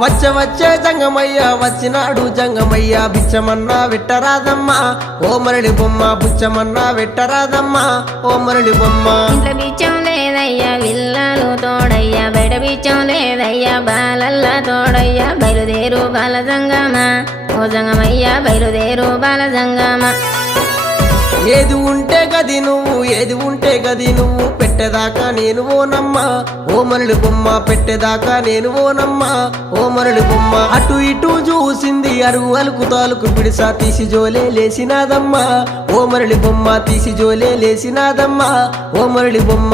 వచ్చే జంగమయ్య వచ్చినాడు జంగమయ్య బిచ్చమన్నా వెట్టరాదమ్మా ఓ మరళి బొమ్మ బుచ్చమన్నా వెట్టరాదమ్మా ఓ మరళి బొమ్మ ఇంట్లో బిచ్చం లేదయ్యా విల్లాలు తోడయ్యా బయట బిచ్చం లేదయ్యా బాలల్లా తోడయ్యా బయలుదేరు బాల జంగమా ఓ జంగమయ్యా బయలుదేరు బాల జంగమా ఏది ఉంటే గది నువ్వు ఏది ఉంటే గది నువ్వు పెట్టేదాకా నేను ఓనమ్మా ఓ మరళి బొమ్మ పెట్టేదాకా నేను ఓనమ్మా ఓ మరళి బొమ్మ అటు ఇటు చూసింది అరుగు అలుకు తాలుకు పిడిసా తీసి జోలే లేసినాదమ్మా ఓ మరళి బొమ్మ తీసి జోలే లేసినాదమ్మా ఓ మరళి బొమ్మ